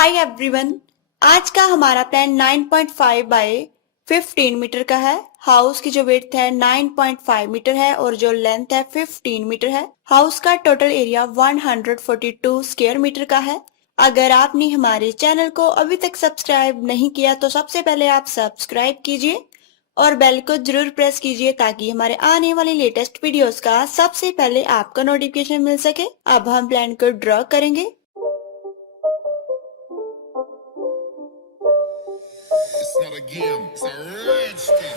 Hi everyone. आज का हमारा प्लान 9.5 बाय 15 मीटर का है। हाउस की जो विड्थ है 9.5 मीटर है और जो लेंथ है 15 मीटर है। हाउस का टोटल एरिया 142 स्क्वायर मीटर का है। अगर आपने हमारे चैनल को अभी तक सब्सक्राइब नहीं किया तो सबसे पहले आप सब्सक्राइब कीजिए और बेल को जरूर प्रेस कीजिए ताकि हमारे आने वाली लेटेस्ट वीडियोस का सबसे पहले आपको नोटिफिकेशन मिल सके। अब हम प्लान को ड्रॉ करेंगे। It's not a game, it's a rich thing.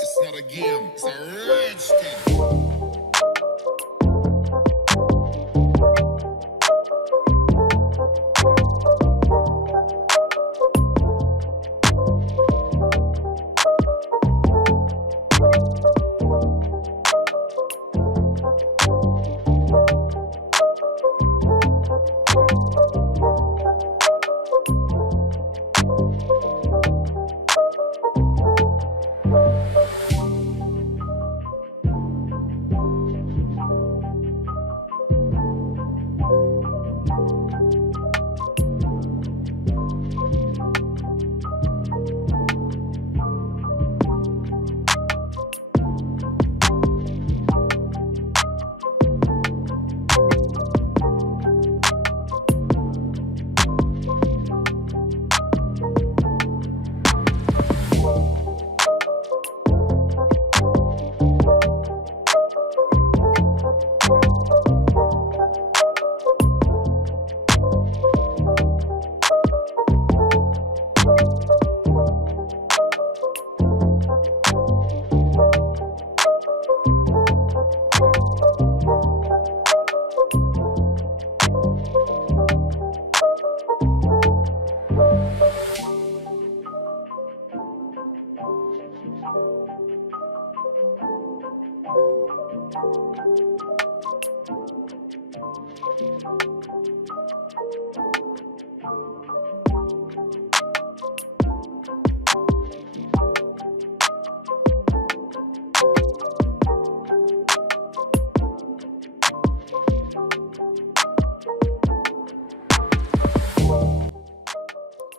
It's not a game, it's a rich thing.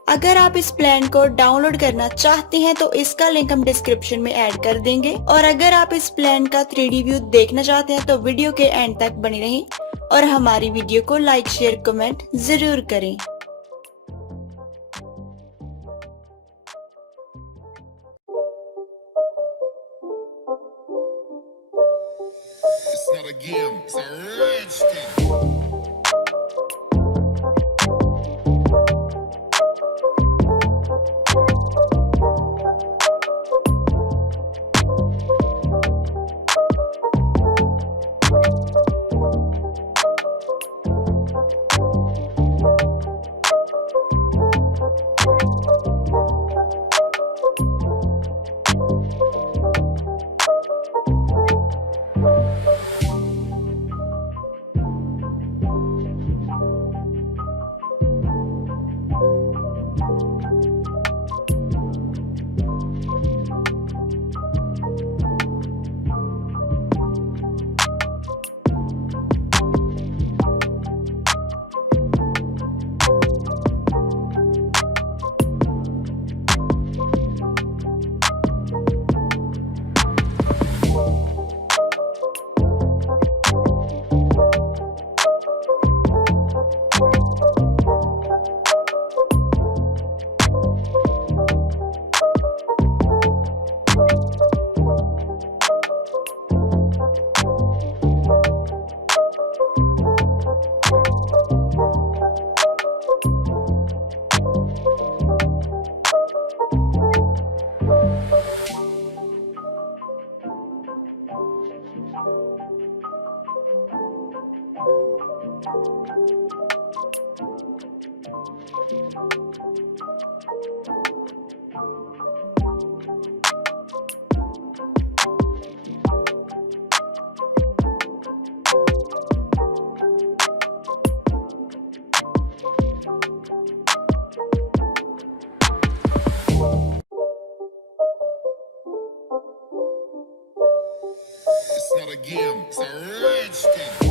अगर आप इस प्लान को डाउनलोड करना चाहते हैं तो इसका लिंक हम डिस्क्रिप्शन में ऐड कर देंगे। और अगर आप इस प्लान का 3D व्यू देखना चाहते हैं तो वीडियो के एंड तक बने रहें और हमारी वीडियो को लाइक शेयर कमेंट जरूर करें। not a game, it's a rich thing. It's not a game, it's a rich thing.